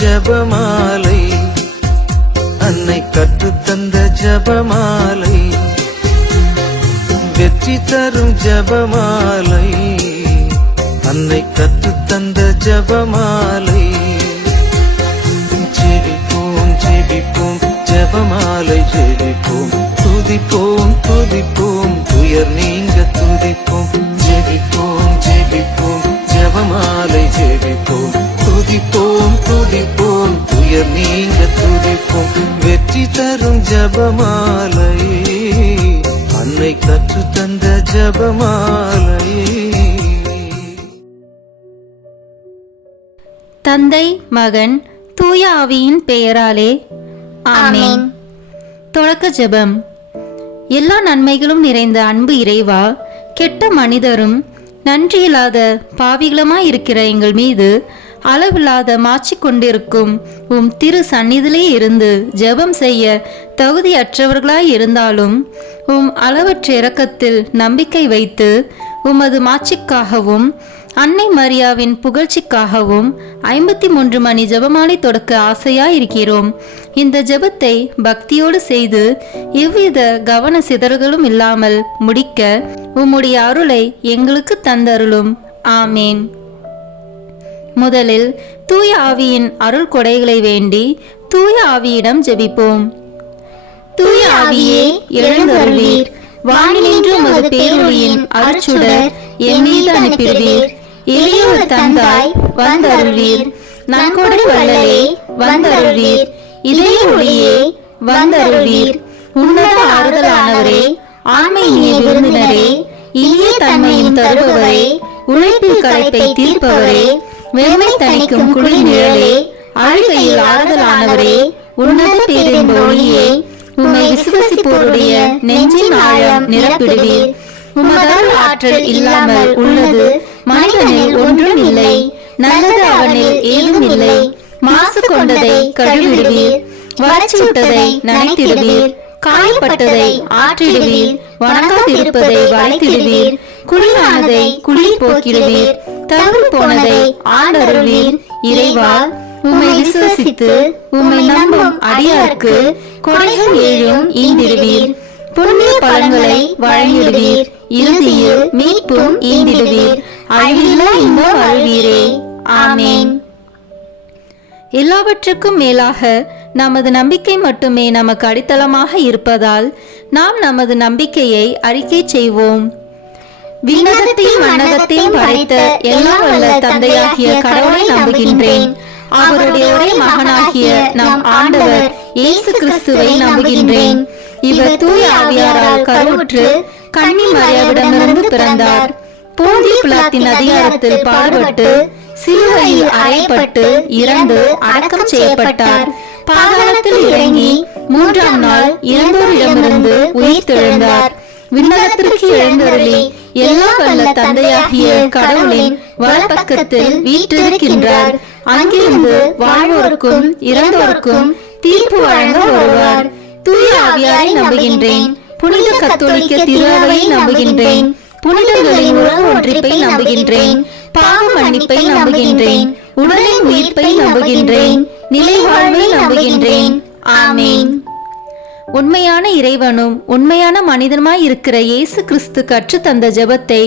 ஜபமாலை, அன்னை கற்றுத்தந்த ஜபமாலை, வெற்றி தரும் ஜபமாலை, அன்னை கற்றுத்தந்த ஜபமாலை. ஜெபிப்போம் ஜெபிப்போம் ஜபமாலை ஜெபிப்போம், துதிப்போம் துதிப்போம் துயர் நீங்க துதிப்போம். ஜெபிப்போம் ஜெபிப்போம் ஜபமாலை ஜெபிப்போம், துதிப்போம் துதிப்போம் துயர் நீங்க துதிப்போம். வெற்றி தரும் ஜபமாலை, அன்னை கற்றுத்தந்த ஜபமாலை. தந்தை மகன் தூய ஆவியின் பெயராலே ஆமென். தொடக்க ஜெபம். எல்லா நன்மைகளும் நிறைந்த அன்பு இறைவா, கெட்ட மனிதரும் நன்றியில்லாத பாவிகளுமாயிருக்கிற எங்கள் மீது அளவில்லாத மாற்றி கொண்டிருக்கும் உம் திரு சந்நிதியிலே இருந்து ஜெபம் செய்ய தகுதியற்றவர்களாய் இருந்தாலும் உம் அளவற்ற இரக்கத்தில் நம்பிக்கை வைத்து உமது மாட்சிக்காகவும் அன்னை மரியாவின் புகழ்ச்சிக்காகவும் 53 மணி ஜெபமாலை தொடக்க ஆசையாயிருக்கிறோம். இந்த ஜெபத்தை பக்தியோடு செய்து எவ்வித கவன சிதறல்களும் இல்லாமல் முடிக்க உம்முடைய அருளை எங்களுக்கு தந்தருளும். ஆமேன். முதலில் தூய ஆவியின் அருள் கொடைகளை வேண்டி தூய ஆவியிடம் ஜெபிப்போம். தூய ஆவியே எழுந்தருளீர், வானினின்று உமது பேரொளியின் அருட்சுடர் என் மீது அனுப்பிடுவீர். எளியோர் தந்தாய் வந்தருள்வீர், நன்கொடை வள்ளலே வந்தருள்வீர், இதய ஒளியே வந்தருள்வீர். உன்னத ஆறுதலானவரே, ஆண்மை இனிய விருந்தினரே, இனிய தன்மையும் தருபவரே, உழைப்பில் களைப்பை தீர்ப்பவரே, வெண்மை தணிக்கும் குளிர் நிழலே, அழுகையில் ஆறுதலானவரே, உன்னத பேரின்ப ஒளியே, உம்மை விசுவசிப்போருடைய நெஞ்சின் ஆழம் நிரப்பிடுவீர். உமதருள் ஆற்றல் இல்லாமல் உள்ளது மனிதனில் ஒன்றும் இல்லை, நல்லது அவனில் ஏதும் இல்லை. மாசு கொண்டதை கழுவிடுவீர், வறட்சிவிட்டதை நனைத்திடுவீர், காயப்பட்டதை ஆற்றிடுவீர், வணங்காதிருப்பதை வளைத்திடுவீர், குளிரானதை குளிர் போக்கிடுவீர், தவறு போனதை ஆண்டருள்வீர். இறைவா, உம்மை விசுவசித்து உம்மை நம்பும் அடியாருக்கு கொடைகள் ஏழும் ஈந்திடுவீர், புண்ணிய பலன்களை வழங்கிடுவீர், இறுதியில் மீட்பும் ஈந்திடுவீர், அழிவில்லா இன்பம் அருள்வீரே. ஆமேன். எல்லாவற்றுக்கும் மேலாக நமது நம்பிக்கை மட்டுமே நமக்கு அடித்தளமாக இருப்பதால் நாம் நமது நம்பிக்கையை அறிக்கை செய்வோம். விண்ணகத்தையும் மண்ணகத்தையும் படைத்த எல்லா வல்ல தந்தையாகிய கடவுளை நம்புகின்றேன். அவருடைய ஒரே மகனாகிய நம் ஆண்டவர் இயேசு கிறிஸ்துவை நம்புகின்றேன். இவர் தூய ஆவியாரால் கருவுற்று கன்னி மரியாவிடமிருந்து பிறந்தார். போந்திய பிலாத்தின் அதிகாரத்தில் பாடுபட்டு சிலுவையில் அறையப்பட்டு இறந்து அடக்கம் செய்யப்பட்டார். பாதாளத்தில் இறங்கி 3ஆம் நாள் இறந்தோரிடமிருந்து உயிர் தெழுந்தார். விண்ணகத்திற்கு எழுந்தருளி எல்லா வல்ல தந்தையாகிய கடவுளின் வலப்பக்கத்தில் வீற்றிருக்கின்றார். அங்கிருந்து வாழ்வோருக்கும் இறந்தோருக்கும் தீர்ப்பு வழங்க வருவார். தூய ஆவியாரை நம்புகின்றேன். புனித கத்தோலிக்க திருஅவையை நம்புகின்றேன். புனிதர்களின் உறவு ஒன்றிப்பை நம்புகின்றேன். பாவ மன்னிப்பை நம்புகின்றேன். உடலின் உயிர்ப்பை நம்புகின்றேன். நிலை வாழ்வை நம்புகின்றேன். ஆமேன். உண்மையான இறைவனும் உண்மையான மனிதனுமாய் இருக்கிற இயேசு கிறிஸ்து கற்று தந்த ஜெபத்தை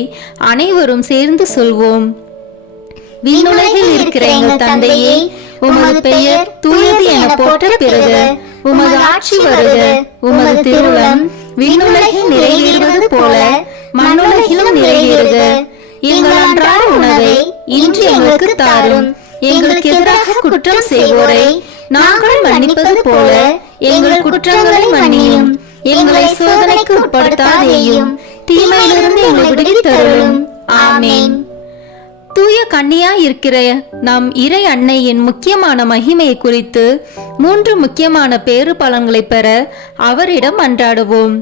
அனைவரும் சேர்ந்து சொல்வோம். விண்ணுலகில் இருக்கிற எங்கள் தந்தையே, உமது பெயர் தூயது என போற்ற பெறுக. உமது ஆட்சி வருக. உமது திருவுளம் விண்ணுலகில் நிறைவேறுவது போல மண்ணுலகிலும் நிறைவேறுக. எங்கள் அன்றாட உணவை இன்று எங்களுக்கு தாரும். எங்களுக்கு எதிராக குற்றம் செய்வோரை நாங்கள் மன்னிப்பது போல எங்கள் குற்றங்களை மன்னியும். எங்களை சோதனைக்கு உட்படுத்தாதேயும், தீமையிலிருந்து எங்களை விடுவித்தருளும். ஆமேன். தூய கன்னியாய் இருக்கிற நம் இறை அன்னையின் முக்கியமான மகிமையை குறித்து 3 முக்கியமான பேறு பலன்களை பெற அவரிடம் அன்றாடுவோம்.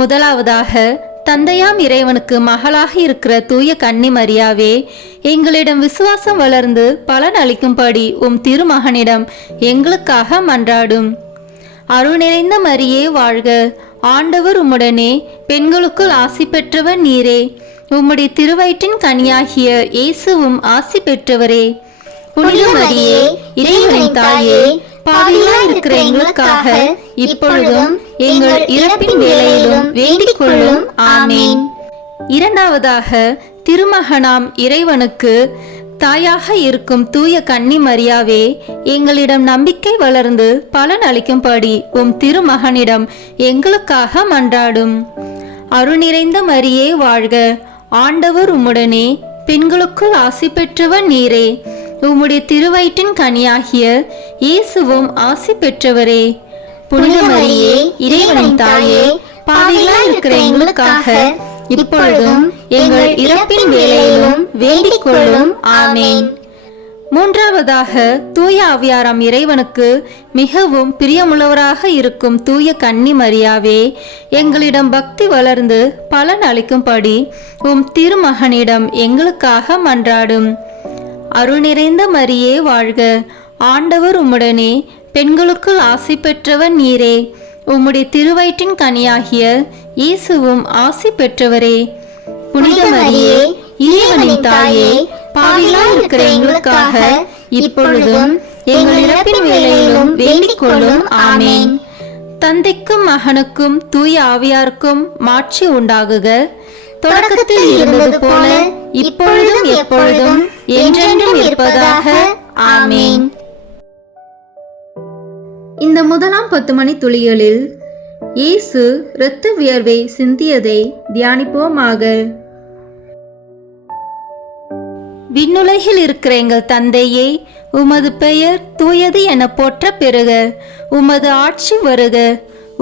முதலாவதாக, தந்தையாம் இறைவனுக்கு மகளாக இருக்கிற தூய கன்னி மரியாவே, எங்களிடம் விசுவாசம் வளர்ந்து பலன் அளிக்கும்படி உம் திருமகனிடம் எங்களுக்காக மன்றாடும். அருள் நிறைந்த மரியே வாழ்க. ஆண்டவர் உம்முடனே, பெண்களுக்குள் ஆசி பெற்றவர் நீரே. உம்முடைய திருவயிற்றின் கனியாகிய இயேசுவும் ஆசி பெற்றவரே. புனித மரியே இறைவனின் தாயே, பாவிகளாய் இருக்கிற எங்களுக்காக இப்பொழுதும் எங்கள் இறப்பின் வேளையிலும் வேண்டிக் கொள்ளும். ஆமேன். இரண்டாவதாக, திருமகனாம் இறைவனுக்கு தாயாக இருக்கும் தூய கன்னி மரியாவே, எங்களிடம் நம்பிக்கை வளர்ந்து பலன் அளிக்கும்படி உம் திருமகனிடம் எங்களுக்காக மன்றாடும். அருள் நிறைந்த மரியே வாழ்க, ஆண்டவர் உம்முடனே, பெண்களுக்குள் ஆசி பெற்றவர் நீரே, உம்முடைய திருவயிற்றின் கனியாகிய இயேசுவும் ஆசி பெற்றவரே. புனித மரியே இறைவனின் தாயே, பாவிகளாய் இருக்கிற எங்களுக்காக இப்பொழுதும் எங்கள் இறப்பின் வேளையிலும் வேண்டிக் கொள்ளும். ஆமேன். மூன்றாவதாக, தூய ஆவியாராம் இறைவனுக்கு மிகவும் பிரியமுள்ளவராக இருக்கும் தூய கன்னி மரியாவே, எங்களிடம் பக்தி வளர்ந்து பலன் அளிக்கும்படி உம் திருமகனிடம் எங்களுக்காக மன்றாடும். அருள் நிறைந்த மரியே வாழ்க, ஆண்டவர் உம்முடனே, பெண்களுக்குள் ஆசி பெற்றவர் நீரே, உம்முடைய திருவயிற்றின் கனியாகிய இயேசுவும் ஆசி பெற்றவரே. புனித மரியே இறைவனின் தாயே, பாவிகளாய் இருக்கிற எங்களுக்காக இப்பொழுதும் எங்கள் இறப்பின் வேளையிலும் வேண்டிக் கொள்ளும். ஆமேன். தந்தைக்கும் மகனுக்கும் தூய ஆவியாருக்கும் மாட்சி உண்டாகுக, தொடக்கத்தில் இருந்தது போல இப்பொழுதும் எப்பொழுதும் என்றென்றும் இருப்பதாக. ஆமேன். இந்த முதலாம் 10 மணி துளிகளில் இயேசு இரத்த வியர்வை சிந்தியதை தியானிப்போமாக. விண்ணுலகில் இருக்கிற எங்கள் தந்தையே, உமது பெயர் தூயது என போற்ற பெறுக. உமது ஆட்சி வருக.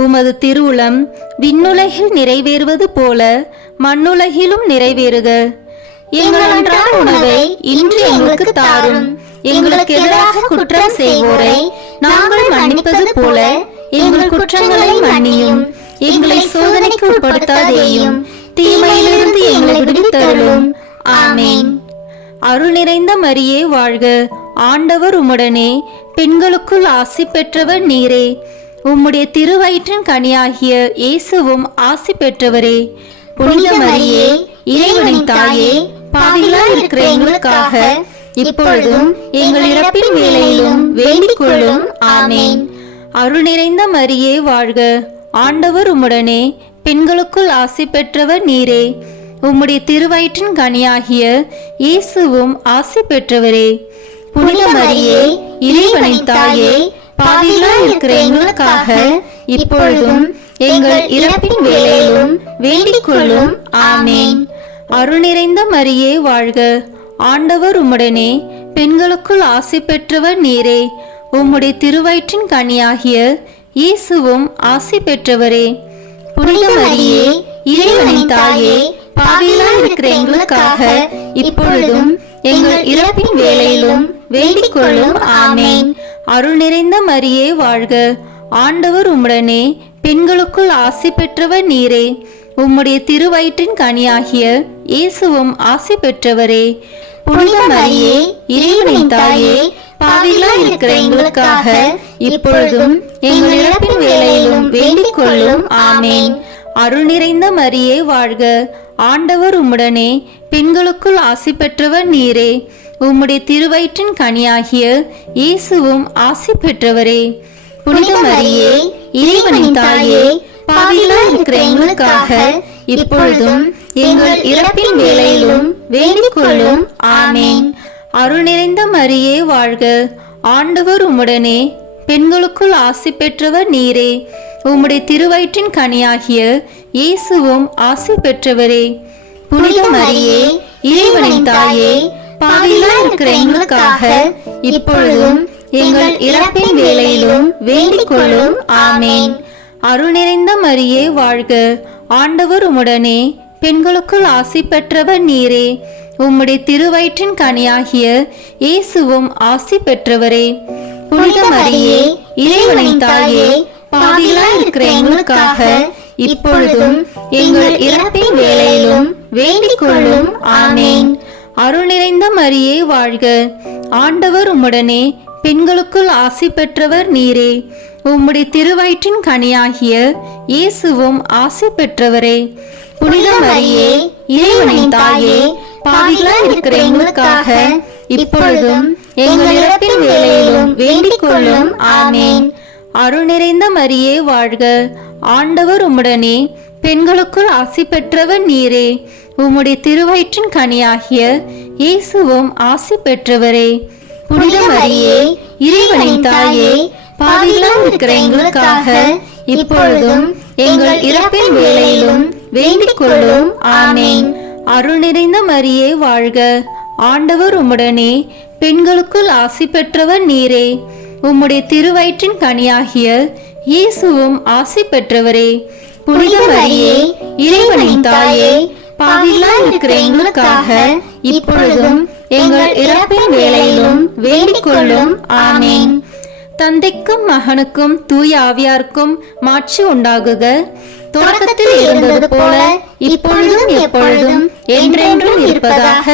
உமது திருவுளம் விண்ணுலகில் நிறைவேறுவது போல மண்ணுலகிலும் நிறைவேறுக. எங்கள் அன்றாட உணவை இன்று எங்களுக்கு தாரும். எங்களுக்கு எதிராக குற்றம் செய்வோரை நாங்கள் மன்னிப்பது போல எங்கள் குற்றங்களை மன்னியும். எங்களை சோதனைக்கு உட்படுத்தாதேயும், தீமையிலிருந்து எங்களை விடுவித்தருளும். ஆமேன். அருள் நிறைந்த மரியே வாழ்க, ஆண்டவர் உம்முடனே, பெண்களுக்குள் ஆசி பெற்றவர் நீரே, உம்முடைய திருவயிற்றின் கனியாகிய இயேசுவும் ஆசி பெற்றவரே. புனித மரியே இறைவனின் தாயே, பாவிகளாய் இருக்கிற எங்களுக்காக இப்பொழுதும் எங்கள் இறப்பின் வேளையிலும் வேண்டிக் கொள்ளும். ஆமேன். அருள் நிறைந்த மரியே வாழ்க, ஆண்டவர் உம்முடனே, பெண்களுக்குள் ஆசி பெற்றவர் நீரே, உம்முடைய திருவயிற்றின் கனியாகிய இயேசுவும் ஆசி பெற்றவரே. புனித மரியே இறைவனின் தாயே, பாவிகளாய் இருக்கிற எங்களுக்காக இப்பொழுதும் எங்கள் இறப்பின் வேளையிலும் வேண்டிக் கொள்ளும். ஆமேன். அருள் நிறைந்த மரியே வாழ்க, ஆண்டவர் உம்முடனே, பெண்களுக்குள் ஆசி பெற்றவர் நீரே, உம்முடைய திருவயிற்றின் கனியாகிய இயேசுவும் ஆசி பெற்றவரே. புனித மரியே இறைவனின் தாயே, பாவிகளாய் இருக்கிற எங்களுக்காக இப்பொழுதும் எங்கள் இறப்பின் வேளையிலும் வேண்டிக் கொள்ளும். ஆமேன். அருள் நிறைந்த மரியே வாழ்க, ஆண்டவர் உம்முடனே, பெண்களுக்குள் ஆசி பெற்றவர் நீரே, உம்முடைய திருவயிற்றின் கனியாகிய இயேசுவும் ஆசி பெற்றவரே. புனித மரியே இறைவனின் தாயே, பாவிகளாய் இருக்கிற எங்களுக்காக இப்பொழுதும் எங்கள் இறப்பின் வேளையிலும் வேண்டிக் கொள்ளும். ஆமேன். அருள் நிறைந்த மரியே வாழ்க, ஆண்டவர் உம்முடனே, பெண்களுக்குள் ஆசி பெற்றவர் நீரே, உம்முடைய திருவயிற்றின் கனியாகிய இயேசுவும் ஆசி பெற்றவரே. புனித மரியே இறைவனின் தாயே, பாவிகளாய் இருக்கிற எங்களுக்காக இப்பொழுதும் எங்கள் இறப்பின் வேளையிலும் வேண்டிக் கொள்ளும். ஆமேன். அருள் நிறைந்த மரியே வாழ்க, ஆண்டவர் உம்முடனே, பெண்களுக்குள் ஆசி பெற்றவர் நீரே, உம்முடைய திருவயிற்றின் கனியாகிய இயேசுவும் ஆசி பெற்றவரே. புனித மரியே இறைவனின் தாயே, பாவிகளாய் இருக்கிற எங்களுக்காக இப்பொழுதும் எங்கள் இறப்பின் வேளையிலும் வேண்டிக் கொள்ளும். ஆமேன். அருள் நிறைந்த மரியே வாழ்க, ஆண்டவர் உம்முடனே, பெண்களுக்குள் ஆசி பெற்றவர் நீரே, உம்முடைய திருவயிற்றின் கனியாகிய இயேசுவும் ஆசி பெற்றவரே. புனித மரியே இறைவனின் தாயே, பாவிகளாய் இருக்கிற எங்களுக்காக இப்பொழுதும் எங்கள் இறப்பின் வேளையிலும் வேண்டிக் கொள்ளும். ஆமேன். அருள் நிறைந்த மரியே வாழ்க, ஆண்டவர் உம்முடனே, பெண்களுக்குள் ஆசி பெற்றவர் நீரே, உம்முடைய திருவயிற்றின் கனியாகிய இயேசுவும் ஆசி பெற்றவரே. புனித மரியே இறைவனின் தாயே, பாவிகளாய் இருக்கிற எங்களுக்காக இப்பொழுதும் எங்கள் இறப்பின் வேளையிலும் வேண்டிக் கொள்ளும். ஆமேன். அருள் நிறைந்த மரியே வாழ்க, ஆண்டவர் உம்முடனே, பெண்களுக்குள் ஆசி பெற்றவர் நீரே. உம்முடைய திருவயிற்றின் கனியாகிய இயேசுவும் ஆசி பெற்றவரே. புனித மரியே, இறைவனின் தாயே, பாவிகளாய் இருக்கிற எங்களுக்காக இப்பொழுதும் எங்கள் இறப்பின் வேளையிலும் வேண்டிக் கொள்ளும். ஆமேன். அருள் நிறைந்த மரியே வாழ்க, ஆண்டவர் உம்முடனே, பெண்களுக்குள் ஆசி பெற்றவர் நீரே. உம்முடைய திருவயிற்றின் கனியாகிய இயேசுவும் ஆசி பெற்றவரே. புனித மரியே, இறைவனின் தாயே, பாவிகளாய் இருக்கிற எங்களுக்காக இப்பொழுதும் எங்கள் இறப்பின் வேளையிலும் வேண்டிக் கொள்ளும். ஆமேன். தந்தைக்கும் மகனுக்கும் தூய ஆவியாருக்கும் மாட்சி உண்டாகுக. தொடக்கத்தில் இருந்தது போல இப்பொழுதும் எப்பொழுதும் என்றென்றும் இருப்பதாக.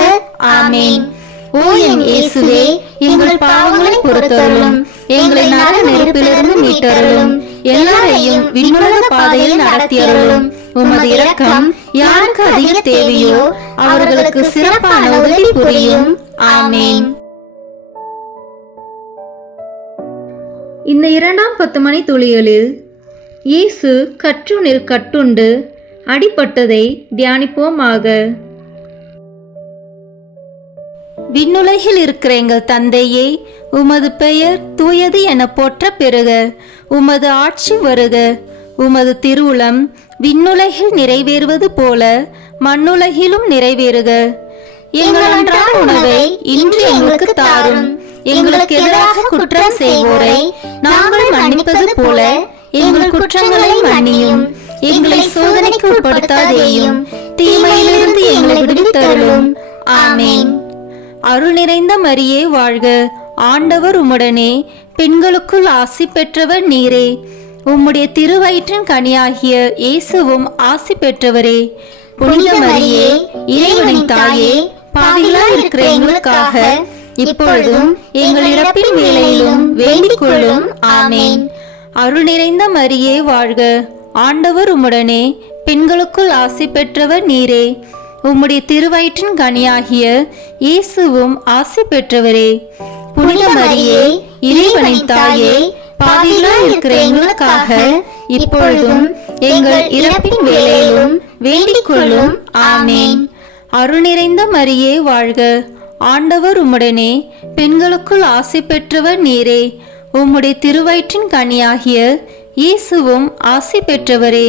ஆமேன். ஓ என் இயேசுவே, எங்கள் பாவங்களை பொறுத்தருளும், எங்களை நரக நெருப்பிலிருந்து மீட்டருளும், எல்லாரையும் விண்ணுலக பாதையில் நடத்தியருளும். உமது இரக்கம் யாருக்கு அதிக தேவையோ அவர்களுக்கு சிறப்பான உதவி புரியும். ஆமேன். இந்த 2ஆம் 10 மணி துளிகளில் இயேசு கற்றுணில் கட்டுண்டு அடிபட்டதை தியானிப்போமாக. விண்ணுலகில் இருக்கிற எங்கள் தந்தையே, உமது பெயர் தூயது என போற்ற பெறுக. உமது ஆட்சி வருக. உமது திருவுளம் விண்ணுலகில் நிறைவேறுவது போல மண்ணுலகிலும் நிறைவேறுக. எங்கள் அன்றாட உணவை இன்று எங்களுக்கு தாரும். எங்களுக்கு எதிராக குற்றம் செய்வோரை நாங்கள் மன்னிப்பது போல எங்கள் குற்றங்களை மன்னியும். எங்களை சோதனைக்கு உட்படுத்தாதேயும், தீமையிலிருந்து எங்களை விடுவித்தருளும். ஆமேன். அருள் நிறைந்த மரியே வாழ்க, ஆண்டவர் உம்முடனே, பெண்களுக்குள் ஆசி பெற்றவர் நீரே. உம்முடைய திருவயிற்றின் கனியாகிய இயேசுவும் ஆசி பெற்றவரே. புனித மரியே, இறைவனின் தாயே, பாவிகளாய் இருக்கிற எங்களுக்காக இப்பொழுதும் எங்கள் இறப்பின் வேளையிலும் வேண்டிக் கொள்ளும். ஆமேன். அருள் நிறைந்த மரியே வாழ்க, ஆண்டவர் உம்முடனே, பெண்களுக்குள் ஆசி பெற்றவர் நீரே. உம்முடைய திருவயிற்றின் கனியாகிய இயேசுவும் ஆசி பெற்றவரே. புனித மரியே, இறைவனின் தாயே, பாவிகளாய் இருக்கிற எங்களுக்காக இப்பொழுதும் எங்கள் இறப்பின் வேளையிலும் வேண்டிக் கொள்ளும். ஆமேன். அருள் நிறைந்த மரியே வாழ்க, ஆண்டவர் உம்முடனே, பெண்களுக்குள் ஆசி பெற்றவர் நீரே. உம்முடைய திருவயிற்றின் கனியாகிய இயேசுவும் ஆசி பெற்றவரே.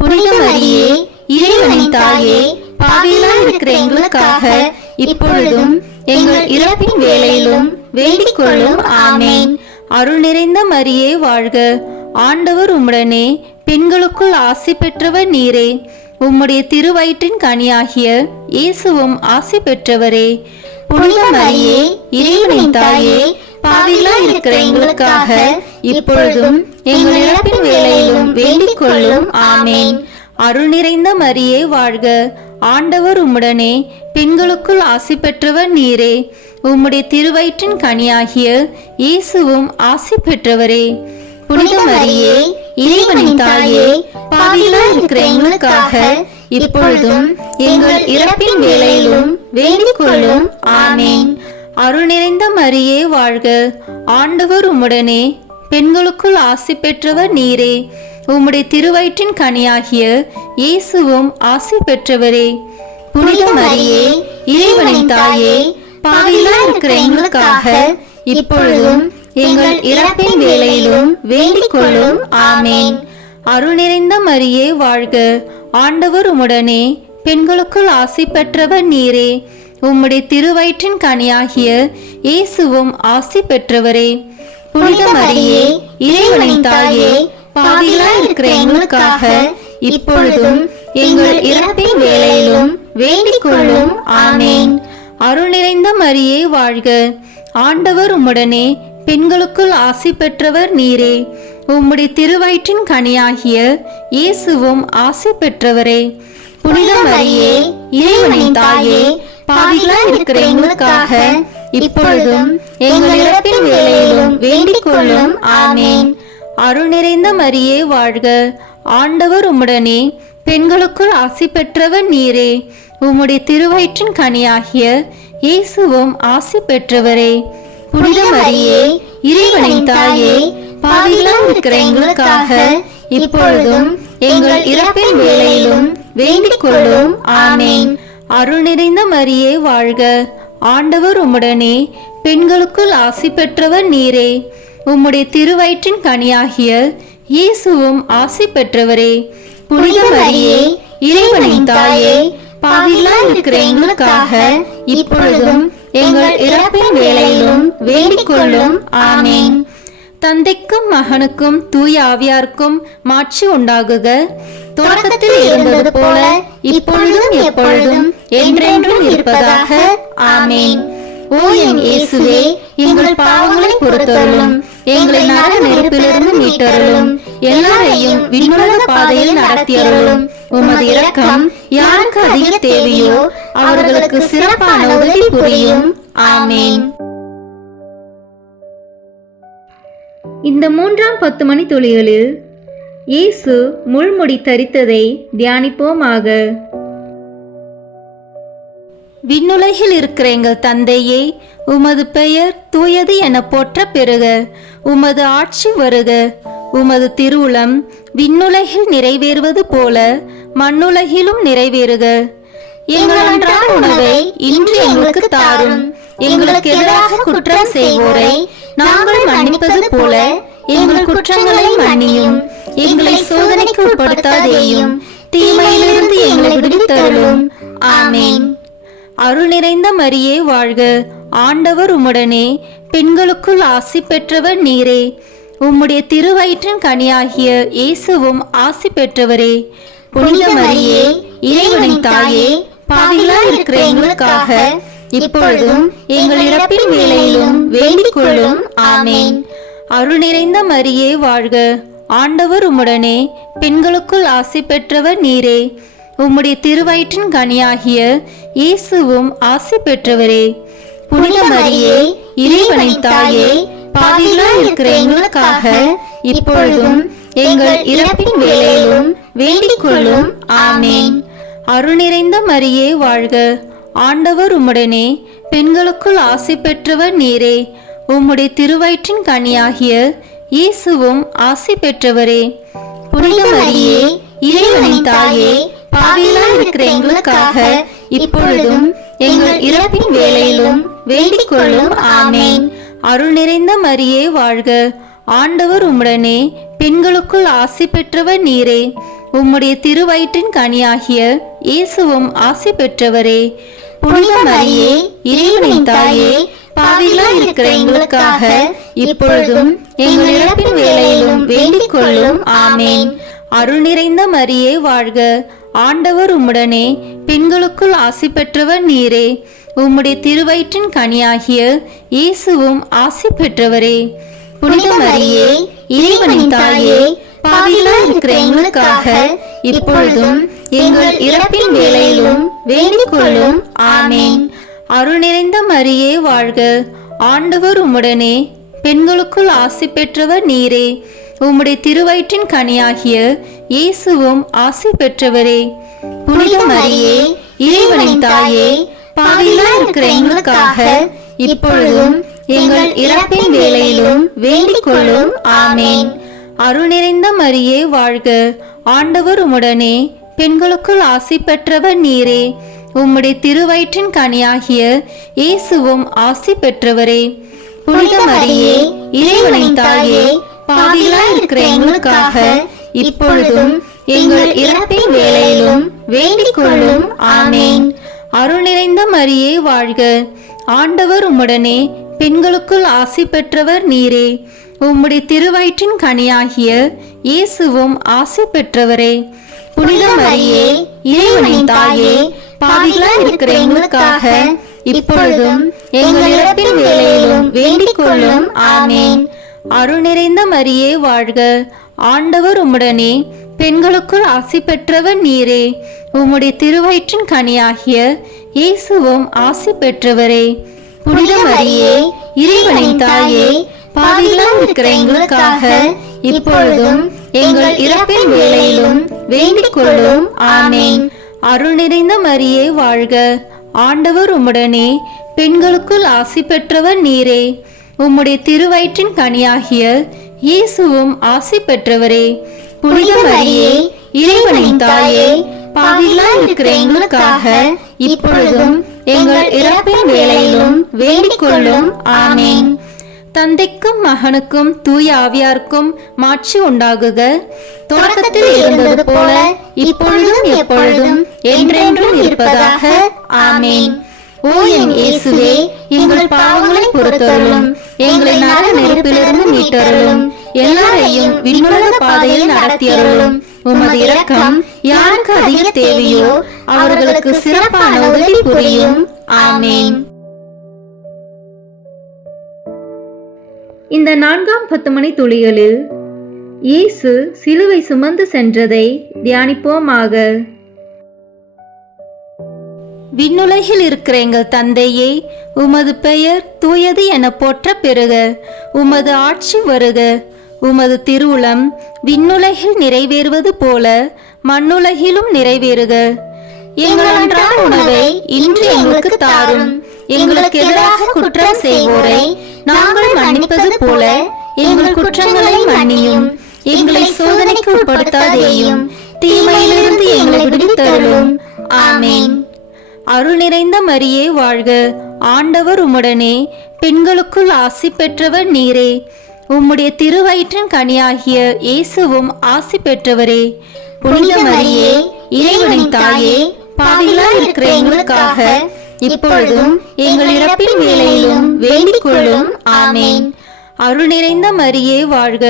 புனித மரியே, இறைவனின் தாயே, பாவிகளாய் இருக்கிற எங்களுக்காக இப்பொழுதும் எங்கள் இறப்பின் வேளையிலும் வேண்டிக் கொள்ளும். ஆமேன். அருள் நிறைந்த மரியே வாழ்க, ஆண்டவர் உம்முடனே, பெண்களுக்குள் ஆசி பெற்றவர் நீரே. உம்முடைய திருவயிற்றின் கனியாகிய இயேசுவும் ஆசி பெற்றவரே. புனித மரியே, இறைவனின் தாயே, பாவிகளாய் இருக்கிற எங்களுக்காக இப்பொழுதும் எங்கள் இறப்பின் வேளையிலும் வேண்டிக் கொள்ளும். ஆமேன். அருள் நிறைந்த மரியே வாழ்க, ஆண்டவர் உம்முடனே, பெண்களுக்குள் ஆசி பெற்றவர் நீரே. உம்முடைய திருவயிற்றின் கனியாகிய இயேசுவும் ஆசி பெற்றவரே. புனித மரியே, இறைவனின் தாயே, பாவிகளாய் இருக்கிற எங்களுக்காக இப்பொழுதும் எங்கள் இறப்பின் வேளையிலும் வேண்டிக் கொள்ளும். ஆமேன். அருள் நிறைந்த மரியே வாழ்க, ஆண்டவர் உம்முடனே, பெண்களுக்குள் ஆசி பெற்றவர் நீரே. உம்முடைய திருவயிற்றின் கனியாகிய இயேசுவும் ஆசி பெற்றவரே. புனித மரியே, இறைவனின் தாயே, பாவிகளாய் இருக்கிற எங்களுக்காக இப்பொழுதும் எங்கள் இறப்பின் வேளையிலும் வேண்டிக் கொள்ளும். ஆமேன். அருள் நிறைந்த மரியே வாழ்க, ஆண்டவர் உம்முடனே, பெண்களுக்குள் ஆசி பெற்றவர் நீரே. உம்முடைய திருவயிற்றின் கனியாகிய இயேசுவும் ஆசி பெற்றவரே. புனித மரியே, இறைவனின் தாயே, பாவிகளாய் இருக்கிற எங்களுக்காக இப்பொழுதும் எங்கள் இறப்பின் வேளையிலும் வேண்டிக் கொள்ளும். ஆமேன். அருள் நிறைந்த மரியே வாழ்க, ஆண்டவர் உம்முடனே, பெண்களுக்குள் ஆசி பெற்றவர் நீரே. உம்முடைய திருவயிற்றின் கனியாகிய இயேசுவும் ஆசி பெற்றவரே. புனித மரியே, இறைவனின் தாயே, பாவிகளாய் இருக்கிற எங்களுக்காக இப்பொழுதும் எங்கள் இறப்பின் வேளையிலும் வேண்டிக் கொள்ளும். ஆமேன். அருள் நிறைந்த மரியே வாழ்க, ஆண்டவர் உம்முடனே, பெண்களுக்குள் ஆசி பெற்றவர் நீரே. உம்முடைய திருவயிற்றின் கனியாகிய இயேசுவும் ஆசி பெற்றவரே. புனித மரியே, இறைவனின் தாயே, பாவிகளாய் இருக்கிற எங்களுக்காக இப்பொழுதும் எங்கள் இறப்பின் வேளையிலும் வேண்டிக் கொள்ளும். ஆமென். அருள் நிறைந்த மரியே வாழ்க, ஆண்டவர் உம்முடனே, பெண்களுக்குள் ஆசி பெற்றவர் நீரே. உம்முடைய திருவயிற்றின் கனியாகிய இயேசுவும் ஆசி பெற்றவரே. புனித மரியே, இறைவனின் தாயே, பாவிகளாய் இருக்கிற எங்களுக்காக இப்பொழுதும் எங்கள் இறப்பின் வேளையிலும் வேண்டிக் கொள்ளும். ஆமென். தந்தைக்கும் மகனுக்கும் தூய ஆவியாருக்கும் மாட்சி உண்டாகுக. தொடக்கத்தில் இருந்தது போல இப்பொழுதும் எப்பொழுதும் என்றென்றும் இருப்பதாக. ஆமென். ஓ என் இயேசுவே, எங்கள் பாவங்களை பொறுத்தருளும், எங்களை நரக நெருப்பிலிருந்து மீட்டருளும், எல்லாரையும் விண்ணுலக பாதையில் நடத்தியருளும். உமது இரக்கம் யாருக்கு அதிக தேவையோ அவர்களுக்கு சிறப்பான உதவி புரியும். ஆமென். இந்த 3ஆம் 10 மணி துளிகளில் இயேசு முள்முடி தரித்ததை தியானிப்போமாக. விண்ணுலகில் இருக்கிற எங்கள் தந்தையே, உமது பெயர் தூயது என போற்ற பெறுக. உமது ஆட்சி வருக. உமது திருவுளம் விண்ணுலகில் நிறைவேறுவது போல மண்ணுலகிலும் நிறைவேறுக. எங்கள் அன்றாட உணவை இன்று எங்களுக்கு தாரும். எங்களுக்கு எதிராக குற்றம் செய்வோரை நாங்கள் மன்னிப்பது போல எங்கள் குற்றங்களை மன்னியும். எங்களை சோதனைக்கு உட்படுத்தாதேயும், தீமையிலிருந்து எங்களை விடுவித்தருளும். ஆமென். அருள் நிறைந்த மரியே வாழ்க, ஆண்டவர் உம்முடனே, பெண்களுக்குள் ஆசி பெற்றவர் நீரே. உம்முடைய திருவயிற்றின் கனியாகிய இயேசுவும் ஆசி பெற்றவரே. புனித மரியே, இறைவனின் தாயே, பாவிகளாய் இருக்கிற எங்களுக்காக இப்பொழுதும் எங்கள் இறப்பின் வேளையிலும் வேண்டிக் கொள்ளும். ஆமென். அருள் நிறைந்த மரியே வாழ்க, ஆண்டவர் உம்முடனே, பெண்களுக்குள் ஆசி பெற்றவர் நீரே. உம்முடைய திருவயிற்றின் கனியாகிய இயேசுவும் ஆசி பெற்றவரே. புனித மரியே, இறைவனின் தாயே, பாவிகளாய் இருக்கிற எங்களுக்காக இப்பொழுதும் எங்கள் இறப்பின் வேளையிலும் வேண்டிக் கொள்ளும். ஆமென். அருள் நிறைந்த மரியே வாழ்க, ஆண்டவர் உம்முடனே, பெண்களுக்குள் ஆசி பெற்றவர் நீரே. உம்முடைய திருவயிற்றின் கனியாகிய இயேசுவும் ஆசி பெற்றவரே. புனித மரியே, இறைவனின் தாயே, பாவிகளாய் இருக்கிற எங்களுக்காக இப்பொழுதும் எங்கள் இறப்பின் வேளையிலும் வேண்டிக் கொள்ளும். ஆமென். அருள் நிறைந்த மரியே வாழ்க, ஆண்டவர் உம்முடனே, பெண்களுக்குள் ஆசி பெற்றவர் நீரே. உம்முடைய திருவயிற்றின் கனியாகிய இயேசுவும் ஆசி பெற்றவரே. புனித மரியே, இறைவனின் தாயே, பாவிகளாய் இருக்கிற எங்களுக்காக இப்பொழுதும் எங்கள் இறப்பின் வேளையிலும் வேண்டிக் கொள்ளும். ஆமென். அருள் நிறைந்த மரியே வாழ்க, ஆண்டவர் உம்முடனே, பெண்களுக்குள் ஆசி பெற்றவர் நீரே. உம்முடைய திருவயிற்றின் கனியாகிய இயேசுவும் ஆசி பெற்றவரே. புனித மரியே, இறைவனின் தாயே, பாவிகளாய் இருக்கிற எங்களுக்காக இப்பொழுதும் எங்கள் இறப்பின் வேளையிலும் வேண்டிக் கொள்ளும். ஆமென். அருள் நிறைந்த மரியே வாழ்க, ஆண்டவர் உம்முடனே, பெண்களுக்குள் ஆசி பெற்றவர் நீரே. உம்முடைய திருவயிற்றின் கனியாகிய இயேசுவும் ஆசி பெற்றவரே. புனித மரியே, இறைவனின் தாயே, பாவிகளாய் இருக்கிற எங்களுக்காக இப்பொழுதும் எங்கள் இறப்பின் வேளையிலும் வேண்டிக் கொள்ளும். ஆமென். அருள் நிறைந்த மரியே வாழ்க, ஆண்டவர் உம்முடனே, பெண்களுக்குள் ஆசி பெற்றவர் நீரே. உம்முடைய திருவயிற்றின் கனியாகிய இயேசுவும் ஆசி பெற்றவரே. புனித மரியே, இறைவனின் தாயே, பாவிகளாய் இருக்கிற எங்களுக்காக இப்பொழுதும் எங்கள் இறப்பின் வேளையிலும் வேண்டிக் கொள்ளும். ஆமென். அருள் நிறைந்த மரியே வாழ்க, ஆண்டவர் உம்முடனே, பெண்களுக்குள் ஆசி பெற்றவர் நீரே. உம்முடைய திருவயிற்றின் கனியாகிய இயேசுவும் ஆசி பெற்றவரே. புனித மரியே, இறைவனின் தாயே, பாவிகளாய் இருக்கிற எங்களுக்காக இப்பொழுதும் எங்கள் இறப்பின் வேளையிலும் வேண்டிக் கொள்ளும். ஆமென். அருள் நிறைந்த மரியே வாழ்க, ஆண்டவர் உம்முடனே, பெண்களுக்குள் ஆசி பெற்றவர் நீரே. உம்முடைய திருவயிற்றின் கனியாகிய இயேசுவும் ஆசி பெற்றவரே. புனித மரியே, இறைவனின் தாயே, பாவிகளாய் இருக்கிற எங்களுக்காக இப்பொழுதும் எங்கள் இறப்பின் வேளையிலும் வேண்டிக் கொள்ளும். ஆமென். அருள் நிறைந்த மரியே வாழ்க, ஆண்டவர் உம்முடனே, பெண்களுக்குள் ஆசி பெற்றவர் நீரே. உம்முடைய திருவயிற்றின் கனியாகிய இயேசுவும் ஆசி பெற்றவரே. புனித மரியே, இறைவனின் தாயே, பாவிகளாய் இருக்கிற எங்களுக்காக இப்பொழுதும் எங்கள் இறப்பின் வேளையிலும் வேண்டிக் கொள்ளும். ஆமேன். தந்தைக்கும் மகனுக்கும் தூய ஆவியாருக்கும் மாட்சி உண்டாகுக. தொடக்கத்தில் இருந்தது போல இப்பொழுதும் எப்பொழுதும் என்றென்றும் இருப்பதாக. ஆமேன். ஓ என் இயேசுவே, எங்கள் பாவங்களை பொறுத்தருளும், எங்களை நரக நெருப்பிலிருந்து மீட்டருளும், எல்லாரையும் விண்ணுலக பாதையில் நடத்தியருளும். உமது இரக்கம் யாருக்கு அதிக தேவையோ அவர்களுக்கு சிறப்பான உதவி புரியும். ஆமேன். இந்த 4ஆம் 10 மணி துளிகளில் இயேசு சிலுவை சுமந்து சென்றதை தியானிப்போமாக. விண்ணுலகில் இருக்கிற எங்கள் தந்தையே, உமது பெயர் தூயது என போற்ற பெறுக. உமது ஆட்சி வருக. உமது திருவுளம் விண்ணுலகில் நிறைவேறுவது போல மண்ணுலகிலும் நிறைவேறுக. எங்கள் அன்றாட உணவை இன்று எங்களுக்கு தாரும். எங்களுக்கு எதிராக குற்றம் செய்வோரை நாங்கள் மன்னிப்பது போல எங்கள் குற்றங்களை மன்னியும். எங்களை சோதனைக்கு உட்படுத்தாதேயும், தீமையிலிருந்து எங்களை விடுவித்தருளும். ஆமேன். அருள் நிறைந்த மரியே வாழ்க. ஆண்டவர் உம்முடனே, பெண்களுக்குள் ஆசி பெற்றவர் நீரே. உம்முடைய திருவயிற்றின் கனியாகிய இயேசுவும் ஆசி பெற்றவரே. புனித மரியே, இறைவனின் தாயே, பாவிகளாய் இருக்கிற எங்களுக்காக இப்பொழுதும் எங்கள் இறப்பின் வேளையிலும் வேண்டிக் கொள்ளும். ஆமேன். அருள் நிறைந்த மரியே வாழ்க.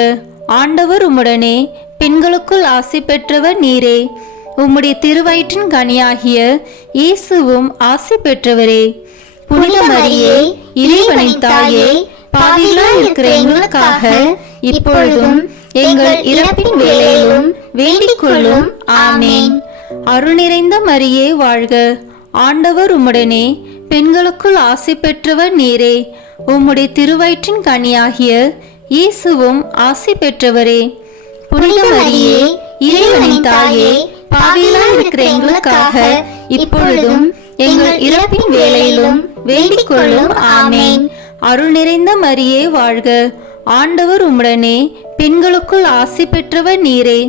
ஆண்டவர் உம்முடனே, பெண்களுக்குள் ஆசி பெற்றவர் நீரே. உம்முடைய திருவயிற்றின் கனியாகிய இயேசுவும் ஆசி பெற்றவரே. புனித மரியே, இறைவனின் தாயே, பாவிகளாய் இருக்கிற எங்களுக்காக இப்பொழுதும் எங்கள் இறப்பின் வேளையிலும் வேண்டிக் கொள்ளும். ஆமேன். அருள் நிறைந்த மரியே வாழ்க. ஆண்டவர் உம்முடனே, பெண்களுக்குள் ஆசி பெற்றவர் நீரே. உம்முடைய திருவயிற்றின் கனியாகிய இயேசுவும் ஆசி பெற்றவரே. புனித மரியே, இறைவனின் தாயே, பாவிகளாய் இருக்கிற எங்களுக்காக இப்பொழுதும் எங்கள் இறப்பின் வேளையிலும் வேண்டிக் கொள்ளும். ஆமேன். அருள் நிறைந்த மரியே வாழ்க. ஆண்டவர் உம்முடனே, பெண்களுக்குள் ஆசி பெற்றவர் நீரே.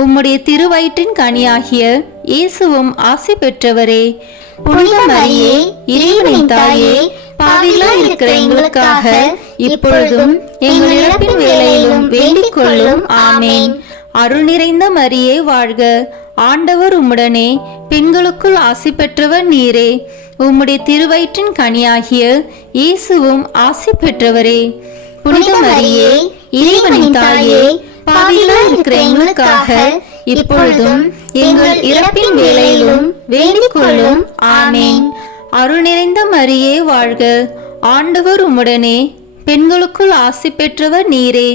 உம்முடைய திருவயிற்றின் கனியாகிய இயேசுவும் ஆசி பெற்றவரே. புனித மரியே, இறைவனின் தாயே, பாவிகளாய் இருக்கிற எங்களுக்காக இப்பொழுதும் எங்கள் இறப்பின் வேளையிலும் வேண்டிக் கொள்ளும். ஆமேன். அருள் நிறைந்த மரியே வாழ்க. ஆண்டவர் உம்முடனே, பெண்களுக்குள் ஆசி பெற்றவர் நீரே. உம்முடைய திருவயிற்றின் கனியாகிய இயேசுவும் ஆசி பெற்றவரே. புனித மரியே, இறைவனின் தாயே, பாவிகளாய் இருக்கிற எங்களுக்காக இப்பொழுதும் எங்கள் இறப்பின் வேளையிலும் வேண்டிக் கொள்ளும். ஆமேன். அருள் நிறைந்த மரியே வாழ்க. ஆண்டவர் உம்முடனே, பெண்களுக்குள் ஆசி பெற்றவர் நீரே.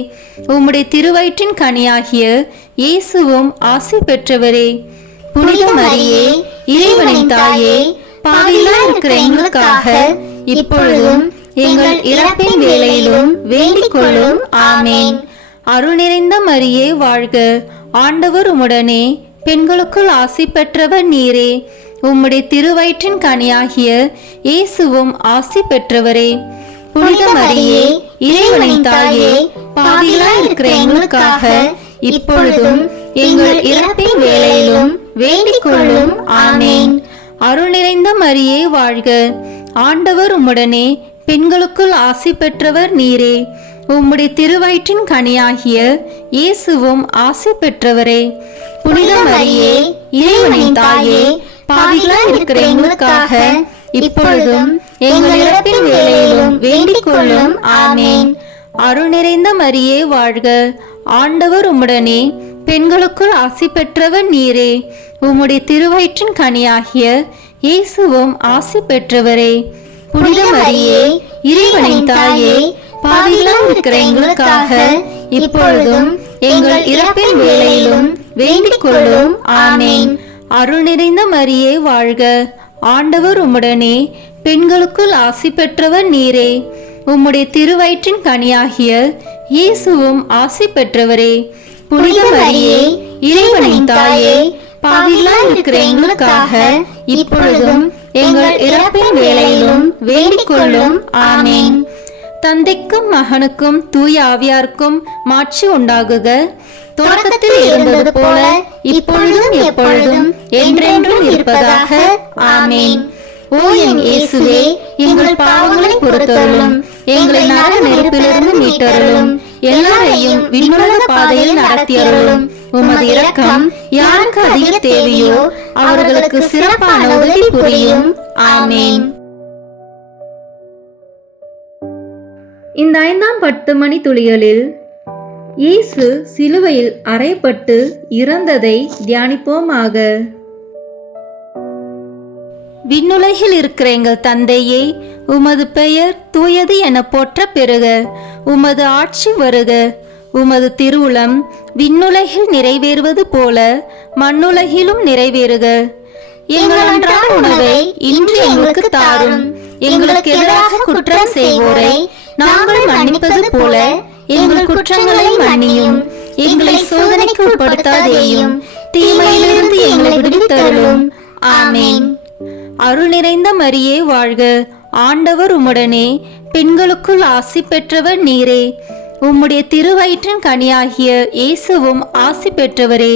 உம்முடைய திருவயிற்றின் கனியாகிய இயேசுவும் ஆசி பெற்றவரே. புனித மரியே, இறைவனின் தாயே, பாவிகளாய் இருக்கிற எங்களுக்காக இப்பொழுதும் எங்கள் இறப்பின் வேளையிலும் வேண்டிக் கொள்ளும். ஆமேன். அருள் நிறைந்த மரியே வாழ்க. ஆண்டவர் உம்முடனே, பெண்களுக்குள் ஆசி பெற்றவர் நீரே. உம்முடைய திருவயிற்றின் கனியாகிய இயேசுவும் ஆசி பெற்றவரே. புனித மரியே, இறைவனின் தாயே, பாவிகளாய் இருக்கிற எங்களுக்காக இப்பொழுதும் எங்கள் இறப்பின் வேளையிலும் வேண்டிக் கொள்ளும். ஆமேன். அருள் நிறைந்த மரியே வாழ்க. ஆண்டவர் உம்முடனே, பெண்களுக்குள் ஆசி பெற்றவர் நீரே. உம்முடைய திருவயிற்றின் கனியாகிய இயேசுவும் ஆசி பெற்றவரே. புனித மரியே, இறைவனின் தாயே, பாவிகளாய் இருக்கிற எங்களுக்காக இப்பொழுதும் எங்கள் இறப்பின் வேளையிலும் வேண்டிக் கொள்ளும். ஆமேன். அருள் நிறைந்த மரியே வாழ்க. ஆண்டவர் உம்முடனே, பெண்களுக்குள் ஆசி பெற்றவர் நீரே. உம்முடைய திருவயிற்றின் கனியாகிய இயேசுவும் ஆசி பெற்றவரே. புனித மரியே, இறைவனின் தாயே, பாவிகளாய் இருக்கிற எங்களுக்காக இப்பொழுதும் எங்கள் இறப்பின் வேளையிலும் வேண்டிக் கொள்ளும். ஆமேன். அருள் நிறைந்த மரியே வாழ்க. ஆண்டவர் உம்முடனே, பெண்களுக்குள் ஆசி பெற்றவர் நீரே. உம்முடைய திருவயிற்றின் கனியாகிய இயேசுவும் ஆசி பெற்றவரே. புனித மரியே, இறைவனின் தாயே, பாவிகளாய் இருக்கிற எங்களுக்காக இப்பொழுதும் எங்கள் இறப்பின் வேளையிலும் வேண்டிக் கொள்ளும். ஆமேன். தந்தைக்கும் மகனுக்கும் தூய ஆவியாருக்கும் மாட்சி உண்டாகுக. தொடக்கத்தில் இருந்தது போல இப்பொழுதும் எப்பொழுதும் என்றென்றும் இருப்பதாக. ஆமேன். ஓ என் இயேசுவே, எங்கள் பாவங்களை பொறுத்தருளும், எங்களை நரக நெருப்பிலிருந்து மீட்டருளும், எல்லாரையும் விண்ணுலக பாதையில் நடத்தியருளும். உமது இரக்கம் யாருக்கு அதிக தேவையோ அவர்களுக்கு சிறப்பான உதவி புரியும். ஆமேன். இந்த 5ஆம் 10 மணி துளிகளில் இயேசு சிலுவையில் அறையப்பட்டு இறந்ததை தியானிப்போமாக. விண்ணுலகில் இருக்கிற எங்கள் தந்தையே, உமது பெயர் தூயது என போற்ற பெறுக. உமது ஆட்சி வருக. உமது திருவுளம் விண்ணுலகில் நிறைவேறுவது போல மண்ணுலகிலும் நிறைவேறுக. எங்கள் அன்றாட உணவை இன்று எங்களுக்கு தாரும். எங்களுக்கு எதிராக குற்றம் செய்வோரை நாங்கள் மன்னிப்பது போல எங்கள் குற்றங்களை மன்னியும். எங்களை சோதனைக்கு உட்படுத்தாதேயும், தீமையிலிருந்து எங்களை விடுவித்தருளும். ஆமேன். அருள் நிறைந்த மரியே வாழ்க. ஆண்டவர் உம்முடனே, பெண்களுக்குள் ஆசி பெற்றவர் நீரே. உம்முடைய திருவயிற்றின் கனியாகிய இயேசுவும் ஆசி பெற்றவரே.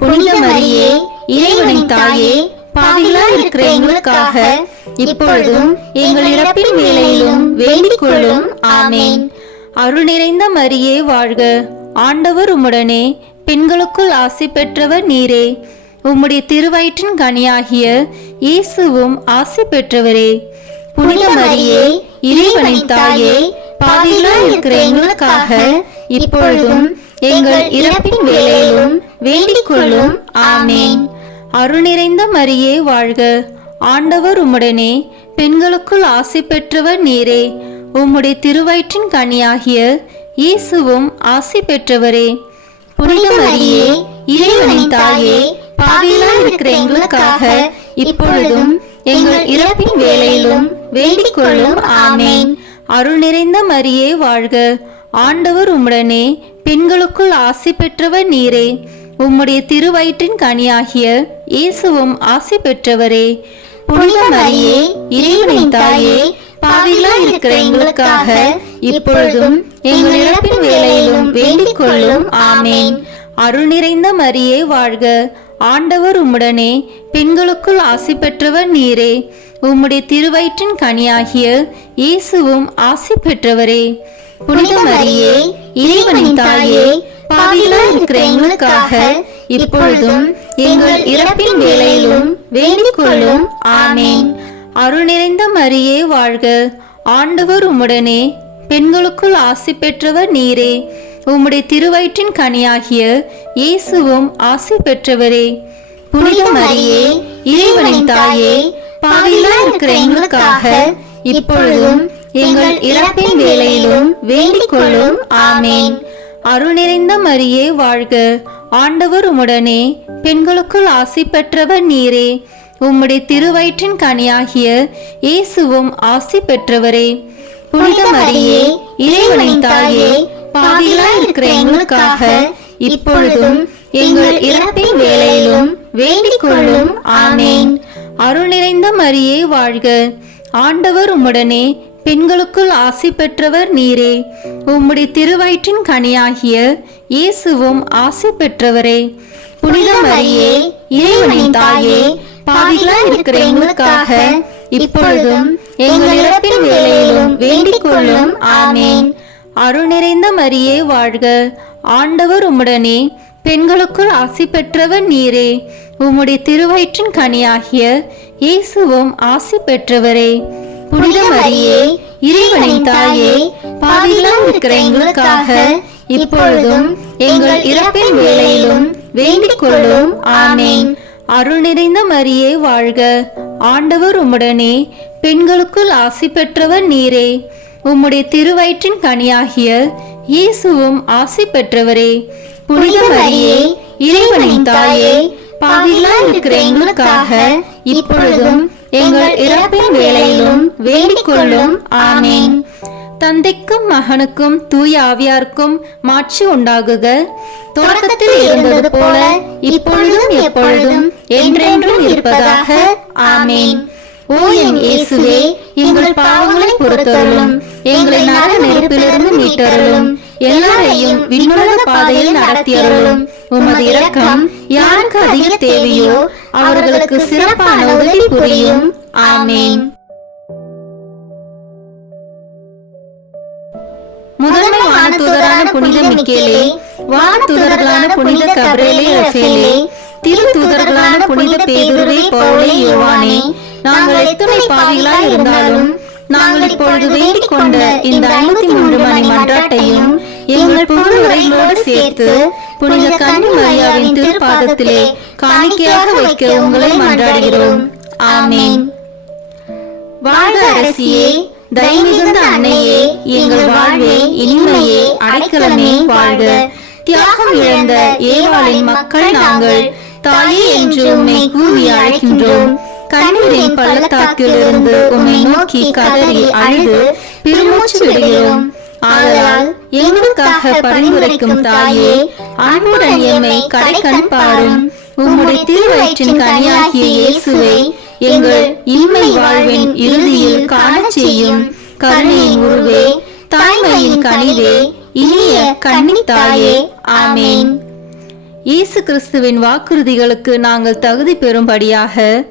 புனித மரியே, இறைவனின் தாயே, பாவிகளாய் இருக்கிற எங்களுக்காக இப்பொழுதும் எங்கள் இறப்பின் வேளையிலும் வேண்டிக் கொள்ளும். ஆமேன். அருள் நிறைந்த மரியே வாழ்க. ஆண்டவர் உம்முடனே, பெண்களுக்குள் ஆசி பெற்றவர் நீரே. உம்முடைய திருவயிற்றின் கனியாகிய இயேசுவும் ஆசி பெற்றவரே. புனித மரியே, இறைவனின் தாயே, பாவிகளாய் இருக்கிற எங்களுக்காக இப்பொழுதும் எங்கள் இறப்பின் வேளையிலும் வேண்டிக் கொள்ளும். ஆமேன். அருள் நிறைந்த மரியே வாழ்க. ஆண்டவர் உம்முடனே, பெண்களுக்குள் ஆசி பெற்றவர் நீரே. உம்முடைய திருவயிற்றின் கனியாகிய இயேசுவும் ஆசி பெற்றவரே. புனித மரியே, இறைவனின் தாயே, பாவிகளாய் இருக்கிற எங்களுக்காக இப்பொழுதும் எங்கள் இறப்பின் வேளையிலும் வேண்டிக் கொள்ளும். ஆமேன். அருள் நிறைந்த மரியே வாழ்க. ஆண்டவர் உம்முடனே, பெண்களுக்குள் ஆசி பெற்றவர் நீரே. உம்முடைய திருவயிற்றின் கனியாகிய இயேசுவும் ஆசி பெற்றவரே. புனித மரியே, இறைவனின் தாயே, பாவிகளாய் இருக்கிற எங்களுக்காக இப்பொழுதும் எங்கள் இறப்பின் வேளையிலும் வேண்டிக் கொள்ளும். ஆமேன். அருள் நிறைந்த மரியே வாழ்க. ஆண்டவர் உம்முடனே, பெண்களுக்குள் ஆசி பெற்றவர் நீரே. உம்முடைய திருவயிற்றின் கனியாகிய இயேசுவும் ஆசி பெற்றவரே. புனித மரியே, இறைவனின் தாயே, பாவிகளாய் இருக்கிற எங்களுக்காக இப்பொழுதும் எங்கள் இறப்பின் வேளையிலும் வேண்டிக் கொள்ளும். ஆமேன். அருள் நிறைந்த மரியே வாழ்க. ஆண்டவர் உம்முடனே, பெண்களுக்குள் ஆசி பெற்றவர் நீரே. உம்முடைய திருவயிற்றின் கனியாகிய இயேசுவும் ஆசி பெற்றவரே. புனித மரியே, இறைவனின் தாயே, பாவிகளாய் இருக்கிற எங்களுக்காக இப்பொழுதும் எங்கள் இறப்பின் வேளையிலும் வேண்டிக் கொள்ளும். ஆமேன். அருள் நிறைந்த மரியே வாழ்க. ஆண்டவர் உம்முடனே, பெண்களுக்குள் ஆசி பெற்றவர் நீரே. உம்முடைய திருவயிற்றின் கனியாகிய இயேசுவும் ஆசி பெற்றவரே. புனித மரியே, இறைவனின் தாயே, பாவிகளாய் இருக்கிற எங்களுக்காக இப்பொழுதும் எங்கள் இறப்பின் வேளையிலும் வேண்டிக் கொள்ளும். ஆமேன். அருள் நிறைந்த மரியே வாழ்க. ஆண்டவர் உம்முடனே, பெண்களுக்குள் ஆசி பெற்றவர் நீரே. உம்முடைய திருவயிற்றின் கனியாகிய இயேசுவும் ஆசி பெற்றவரே. புனித மரியே, இறைவனின் தாயே, பாவிகளாய் இருக்கிற எங்களுக்காக இப்பொழுதும் எங்கள் இறப்பின் வேளையிலும் வேண்டிக் கொள்ளும். ஆமேன். அருள் நிறைந்த மரியே வாழ்க. ஆண்டவர் உம்முடனே, பெண்களுக்குள் ஆசி பெற்றவர் நீரே. உம்முடைய திருவயிற்றின் கனியாகிய இயேசுவும் ஆசி பெற்றவரே. புனித மரியே, இறைவனின் தாயே, பாவிகளாய் இருக்கிற எங்களுக்காக இப்பொழுதும் எங்கள் இறப்பின் வேளையிலும் வேண்டிக் கொள்ளும். ஆமேன். அருள் நிறைந்த மரியே வாழ்க. ஆண்டவர் உம்முடனே, பெண்களுக்குள் ஆசி பெற்றவர் நீரே. உம்முடைய திருவயிற்றின் கனியாகிய இயேசுவும் ஆசி பெற்றவரே. புனித மரியே, இறைவனின் தாயே, பாவிகளாய் இருக்கிற எங்களுக்காக இப்பொழுதும் எங்கள் இறப்பின் வேளையிலும் வேண்டிக் கொள்ளும். ஆமேன். தந்தைக்கும் மகனுக்கும் தூய ஆவியாருக்கும் மாட்சி உண்டாகுக. தொடக்கத்தில் இருந்தது போல இப்பொழுதும் எப்பொழுதும் என்றென்றும் இருப்பதாக. ஆமேன். ஓ என் இயேசுவே, எங்கள் பாவங்களை பொறுத்தருளும், எங்களை நரக நெருப்பிலிருந்து மீட்டருளும். எல்லாரையும் விண்ணுலக பாதையில் நடத்தியருளும். உமது இரக்கம் யாருக்கு அதிக தேவையோ அவர்களுக்கு சிறப்பான உதவி புரியும். ஆமேன். முதன்மை வானதூதரான புனித மிக்கேலே, வானதூதர்களான புனித கபிரியேலே, ரஃபேலே, திருத்தூதர்களான புனித பேதுருவே, பவுலே, யோவானே, நாங்கள் எத்தனை பாவிகளாய் இருந்தாலும் நாங்கள் இப்பொழுது வேண்டிக் கொண்ட இந்த 53 மணி மன்றாட்டையும் எங்கள் புகழுரைகளோடு சேர்த்து புனித கன்னி மரியாவின் திருப்பாதத்திலே காணிக்கையாக வைக்க உங்களை மன்றாடுகிறோம். ஆமேன். வாழ்க அரசியே, தயமிகுந்த அன்னையே, எங்கள் வாழ்வே, இனிமையே, அடைக்கலமே, வாழ்க. தியாகம் இழந்த ஏவாளின் மக்கள் நாங்கள், தாயே என்று உம்மை கூவி அழைக்கின்றோம். கண்ணீரின் பள்ளத்தாக்கில் இருந்து உம்மை நோக்கி கதறி அழுது பெருமூச்சு விடுகிறோம். ஆதலால் எங்களுக்காக பரிந்துரைக்கும் தாயே, அன்புடன் எம்மை கடைக்கண் பாரும். உம்முடைய திருவயிற்றின் கனியாகிய இயேசுவை எங்கள் இம்மை வாழ்வின் இறுதியில் காணச் செய்யும். கருணையின் உருவே, தாய்மையின் கனிவே, இனிய கன்னித் தாயே. ஆமேன். இயேசு கிறிஸ்துவின் வாக்குறுதிகளுக்கு நாங்கள் தகுதி பெறும்படியாக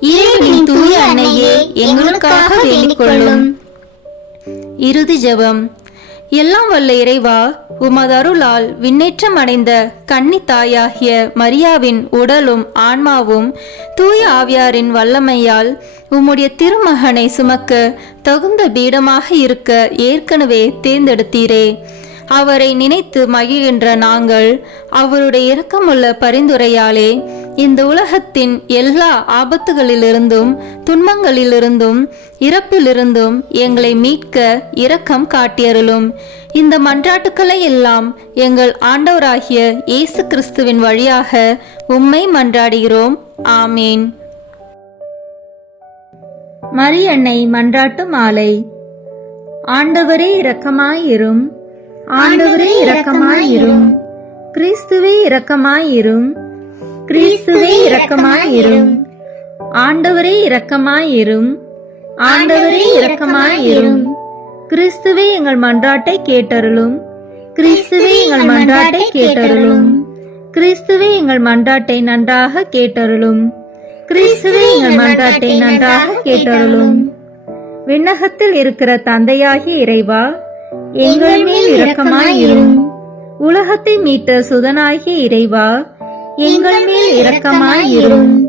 இறைவனின் தூய அன்னையே, எங்களுக்காக வேண்டிக் கொள்ளும். இறுதி ஜெபம். எல்லாம் வல்ல இறைவா, உமது அருளால் விண்ணேற்றம் அடைந்த கன்னி தாயாகிய மரியாவின் உடலும் ஆன்மாவும் தூய ஆவியாரின் வல்லமையால் உம்முடைய திருமகனை சுமக்க தகுந்த பீடமாக இருக்க ஏற்கனவே தேர்ந்தெடுத்தீரே. அவரை நினைத்து மகிழ்கின்ற நாங்கள் அவருடைய இரக்கமுள்ள பரிந்துரையாலே இந்த உலகத்தின் எல்லா ஆபத்துகளிலிருந்தும் துன்பங்களிலிருந்தும் இறப்பிலிருந்தும் எங்களை மீட்க இரக்கம் காட்டியருளும். இந்த மன்றாட்டுக்களை எல்லாம் எங்கள் ஆண்டவராகிய இயேசு கிறிஸ்துவின் வழியாக உம்மை மன்றாடுகிறோம். ஆமேன். மரியன்னை மன்றாட்டு மாலை. ஆண்டவரே இரக்கமாயிரும். ஆண்டவரே இரக்கமாயிரும். கிறிஸ்துவே இரக்கமாயிரும். கிறிஸ்துவே இரக்கமாயிரும். ஆண்டவரே இரக்கமாயிரும். ஆண்டவரே இரக்கமாயிரும். கிறிஸ்துவே எங்கள் மன்றாட்டை கேட்டருளும். கிறிஸ்துவே எங்கள் மன்றாட்டை கேட்டருளும். கிறிஸ்துவே எங்கள் மன்றாட்டை நன்றாக கேட்டருளும். கிறிஸ்துவே எங்கள் மன்றாட்டை நன்றாக கேட்டருளும். விண்ணகத்தில் இருக்கிற தந்தையாகிய இறைவா, எங்கள் மேல் இரக்கமாயிரும். உலகத்தை மீட்ட சுதனாகிய இறைவா, எங்கள் மேல் இரக்கமாயிரும்.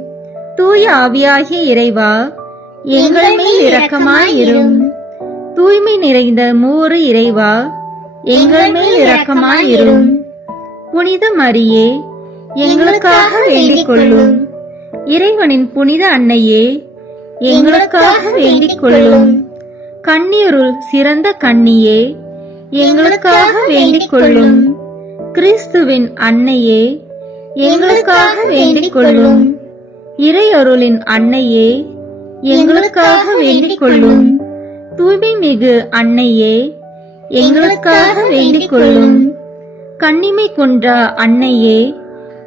தூய ஆவியாகிய இறைவா, எங்கள் மேல் இரக்கமாயிரும். தூய்மை நிறைந்த மூவரு இறைவா, எங்கள் மேல் இரக்கமாயிரும். புனித மரியே, எங்களுக்காக வேண்டிக் கொள்ளும். இறைவனின் புனித அன்னையே, எங்களுக்காக வேண்டிக் கொள்ளும். கன்னியருள் சிறந்த கன்னியே, எங்களுக்காக வேண்டிக் கொள்ளும். கிறிஸ்துவின் அன்னையே, எங்களுக்காக வேண்டிக் கொள்ளும். இறையருளின் அன்னையே, எங்களுக்காக வேண்டிக் கொள்ளும். தூய்மை மிகு அன்னையே, எங்களுக்காக வேண்டிக் கொள்ளும். கன்னிமை குன்றா அன்னையே,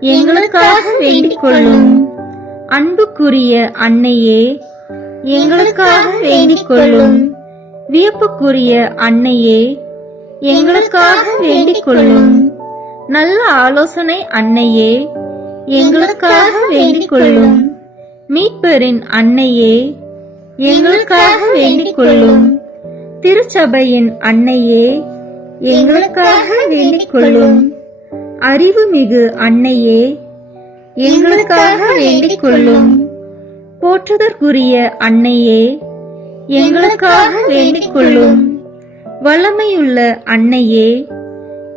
எங்களுக்காக வேண்டிக் கொள்ளும். அன்புக்குரிய அன்னையே, எங்களுக்காக வேண்டிக் கொள்ளும். வியப்புக்குரிய அன்னையே, எங்களுக்காக வேண்டிக் கொள்ளும். நல்ல ஆலோசனை அன்னையே, எங்களுக்காக வேண்டிக் கொள்ளும். மீட்பரின் அன்னையே, எங்களுக்காக வேண்டிக் கொள்ளும். திருச்சபையின் அன்னையே, எங்களுக்காக வேண்டிக் கொள்ளும். அறிவுமிகு அன்னையே, எங்களுக்காக வேண்டிக் கொள்ளும். போற்றுதற்குரிய அன்னையே, எங்களுக்காக வேண்டிக் கொள்ளும். வல்லமையுள்ள அன்னையே,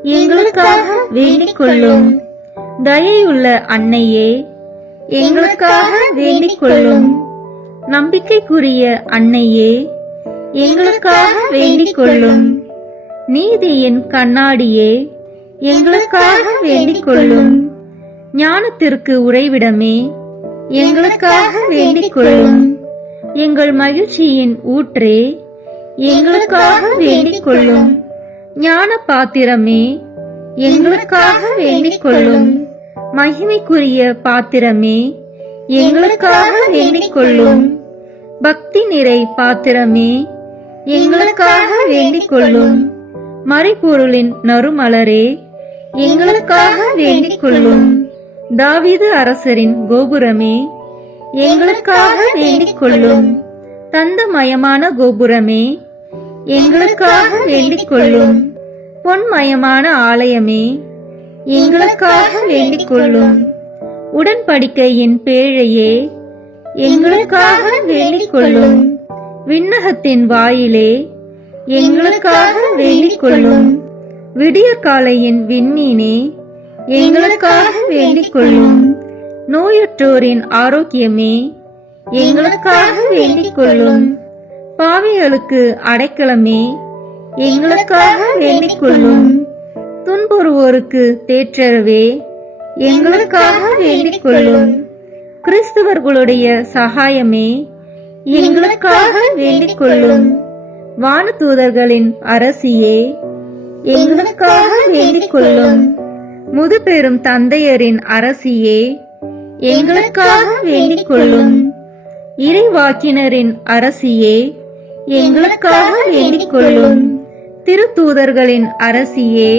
எங்களுக்காக வேண்டிக் கொள்ளும். தயையுள்ள அன்னையே, எங்களுக்காக வேண்டிக் கொள்ளும். நம்பிக்கைக்குரிய அன்னையே, எங்களுக்காக வேண்டிக் கொள்ளும். நீதியின் கண்ணாடியே, எங்களுக்காக வேண்டிக் கொள்ளும். ஞானத்திற்கு உறைவிடமே, எங்களுக்காக வேண்டிக் கொள்ளும். எங்கள் மகிழ்ச்சியின் ஊற்றே, எங்களுக்காக வேண்டிக் கொள்ளும். ஞான பாத்திரமே, எங்களுக்காக வேண்டிக் கொள்ளும். மகிமைக்குரிய பாத்திரமே, எங்களுக்காக வேண்டிக் கொள்ளும். பக்தி நிறை பாத்திரமே, எங்களுக்காக வேண்டிக் கொள்ளும். மறைபொருளின் நறுமலரே, எங்களுக்காக வேண்டிக் கொள்ளும். தாவீது அரசரின் கோபுரமே, எங்களுக்காக வேண்டிக் கொள்ளும். தந்தமயமான கோபுரமே, எங்களுக்காக வேண்டிக் கொள்ளும். பொன்மயமான ஆலயமே, எங்களுக்காக வேண்டிக் கொள்ளும். உடன்படிக்கையின் பேழையே, எங்களுக்காக வேண்டிக் கொள்ளும். விண்ணகத்தின் வாயிலே, எங்களுக்காக வேண்டிக் கொள்ளும். விடியற்காலையின் விண்மீனே, எங்களுக்காக வேண்டிக் கொள்ளும். நோயுற்றோரின் ஆரோக்கியமே, எங்களுக்காக வேண்டிக் கொள்ளும். பாவிகளுக்கு அடைக்கலமே, எங்களுக்காக வேண்டிக் கொள்ளும். துன்புறுவோருக்கு தேற்றரவே, எங்களுக்காக வேண்டிக் கொள்ளும். கிறிஸ்தவர்களுடைய சகாயமே, எங்களுக்காக வேண்டிக் கொள்ளும். வானதூதர்களின் அரசியே, எங்களுக்காக வேண்டிக் கொள்ளும். முதுபெரும் தந்தையரின் அரசியே, எங்களுக்காக வேண்டிக் கொள்ளும். இறைவாக்கினரின் அரசியே, எங்களுக்காக வேண்டிக் கொள்ளும். திருத்தூதர்களின் அரசியே,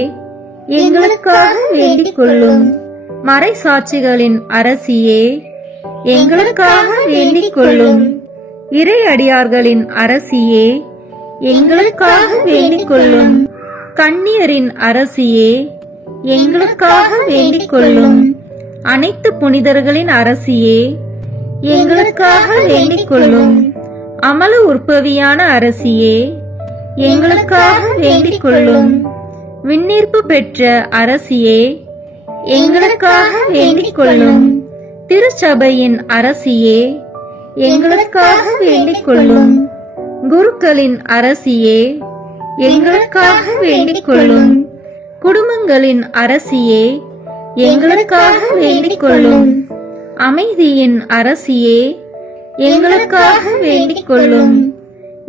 எங்களுக்காக வேண்டிக் கொள்ளும். மறைசாட்சிகளின் அரசியே, எங்களுக்காக வேண்டிக் கொள்ளும். இறையடியார்களின் அரசியே, எங்களுக்காக வேண்டிக் கொள்ளும். கன்னியரின் அரசியே, எங்களுக்காக வேண்டிக் கொள்ளும். அனைத்து புனிதர்களின் அரசியே, எங்களுக்காக வேண்டிக் கொள்ளும். அமல உற்பவியான அரசியே, எங்களுக்காக வேண்டிக் கொள்ளும். விண்ணீர்ப்பு பெற்ற அரசியே, எங்களுக்காக வேண்டிக் கொள்ளும். திருச்சபையின் அரசியே, எங்களுக்காக வேண்டிக் கொள்ளும். குருக்களின் அரசியே, எங்களுக்காக வேண்டிக் கொள்ளும். குடும்பங்களின் அரசியே, எங்களுக்காக வேண்டிக் கொள்ளும். அமைதியின் அரசியே, எங்களுக்காக வேண்டிக் கொள்ளும்.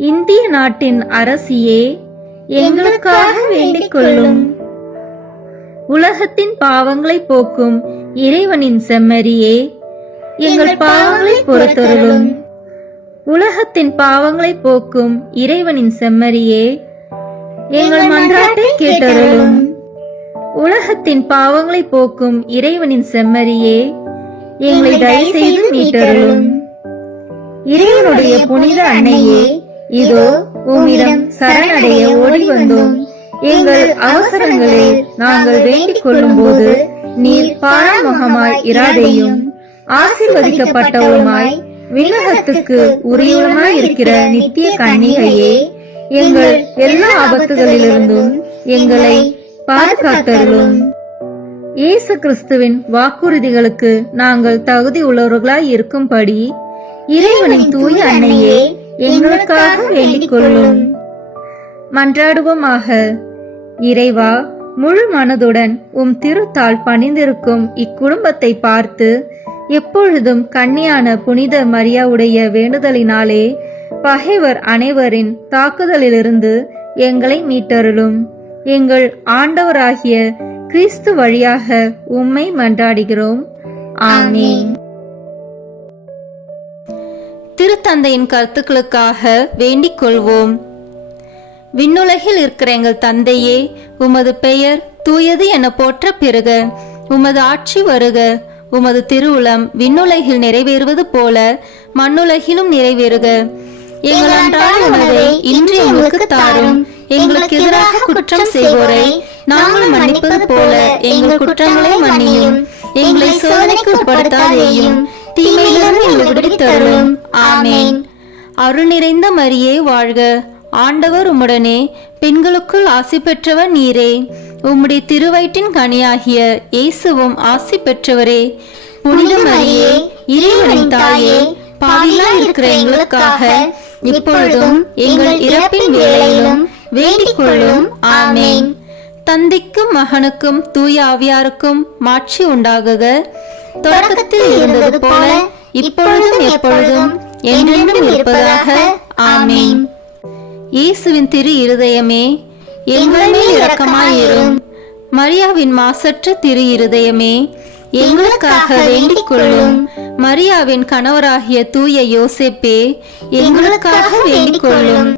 இந்திய நாட்டின் அரசியே, எங்களுக்காக வேண்டிக் கொள்ளும். உலகத்தின் பாவங்களை போக்கும் இறைவனின் செம்மறியே, எங்கள் பாவங்களை பொறுத்தருளும். உலகத்தின் பாவங்களை போக்கும் இறைவனின் செம்மறியே, எங்கள் மன்றாட்டை கேட்டருளும். உலகத்தின் பாவங்களை போக்கும் இறைவனின் செம்மறியே, எங்களை தயவு செய்து மீட்டருளும். இறைவனுடைய புனித அன்னையே, இதோ உம்மிடம் சரணடைய ஓடி வந்தோம். எங்கள் அவசரங்களில் நாங்கள் வேண்டிக் கொள்ளும் போது நீர் பாராமுகமாய் இராதேயும். ஆசீர்வதிக்கப்பட்டவளுமாய் விண்ணகத்துக்கு உரியவளுமாய் இருக்கிற நித்திய கன்னிகையே, எங்கள் எல்லா ஆபத்துகளிலிருந்தும் எங்களை பாதுகாத்தருளும். இயேசு கிறிஸ்துவின் வாக்குறுதிகளுக்கு நாங்கள் தகுதி உள்ளவர்களாய் இருக்கும்படி இறைவனின் தூய அன்னையே, எங்களுக்காக வேண்டிக் கொள்ளும். மன்றாடுவோமாக. இறைவா, முழு மனதுடன் உம் திருத்தால் பணிந்திருக்கும் இக்குடும்பத்தை பார்த்து எப்பொழுதும் கன்னியான புனித மரியாவுடைய வேண்டுதலினாலே பகைவர் அனைவரின் தாக்குதலிலிருந்து எங்களை மீட்டருளும். எங்கள் ஆண்டவராகிய கிறிஸ்து வழியாக உம்மை மன்றாடுகிறோம். ஆமென். திருத்தந்தையின் கருத்துக்களுக்காக வேண்டிக் கொள்வோம். விண்ணுலகில் இருக்கிற எங்கள் தந்தையே, உமது பெயர் தூயது என போற்ற பெறுக. உமது ஆட்சி வருக. உமது திருவுளம் விண்ணுலகில் நிறைவேறுவது போல மண்ணுலகிலும் நிறைவேறுக. எங்கள் அன்றாட உணவை இன்று எங்களுக்கு தாரும். எங்களுக்கு எதிராக குற்றம் செய்வோரை நாங்கள் மன்னிப்பது போல எங்கள் குற்றங்களை மன்னியும். எங்களை சோதனைக்கு உட்படுத்தாதேயும், தீமையிலிருந்து எங்களை விடுவித்தருளும். ஆமென். அருள் நிறைந்த மரியே வாழ்க. ஆண்டவர் உம்முடனே, பெண்களுக்குள் ஆசி பெற்றவர் நீரே. உம்முடைய திருவயிற்றின் கனியாகிய இயேசுவும் ஆசி பெற்றவரே. புனித மரியே, இறைவனின் தாயே, பாவிகளாய் இருக்கிற எங்களுக்காக இப்பொழுதும் எங்கள் இறப்பின் வேளையிலும் வேண்டிக் கொள்ளும். ஆமென். தந்தைக்கும் மகனுக்கும் தூய ஆவியாருக்கும் மாட்சி உண்டாகுக. தொடக்கத்தில் இருந்தது போல இப்பொழுதும் எப்பொழுதும் என்றென்றும் இருப்பதாக. ஆமென். இயேசுவின் திரு இருதயமே, எங்கள் மேல் இரக்கமாயிரும். மரியாவின் மாசற்ற திரு இருதயமே, எங்களுக்காக வேண்டிக் கொள்ளும். மரியாவின் கணவராகிய தூய யோசேப்பே, எங்களுக்காக வேண்டிக் கொள்ளும்.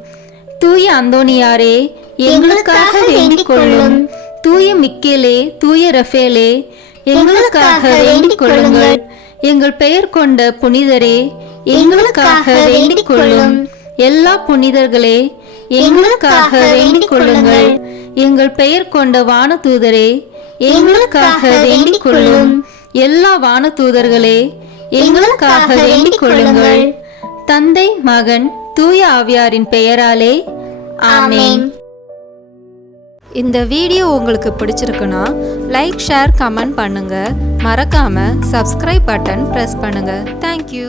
தூய அந்தோனியாரே எங்களுக்காக வேண்டிக் கொள்ளும். தூய மிக்கேலே, தூய ரஃபேலே எங்களுக்காக வேண்டிக் கொள்ளுங்கள். எங்கள் பெயர் கொண்ட புனிதரே எங்களுக்காக வேண்டிக் கொள்ளும். எல்லா புனிதர்களே எங்களுக்காக வேண்டிக் கொள்ளுங்கள். எங்கள் பெயர் கொண்ட வானதூதரே எங்களுக்காக வேண்டிக் கொள்ளும். எல்லா வானதூதர்களே எங்களுக்காக வேண்டிக் கொள்ளுங்கள். தந்தை, மகன், தூய ஆவியாரின் பெயராலே ஆமென். இந்த வீடியோ உங்களுக்கு பிடிச்சிருக்குன்னா லைக், ஷேர், கமெண்ட் பண்ணுங்க. மறக்காம சப்ஸ்கிரைப் பட்டன் பிரஸ் பண்ணுங்க. தேங்க்யூ.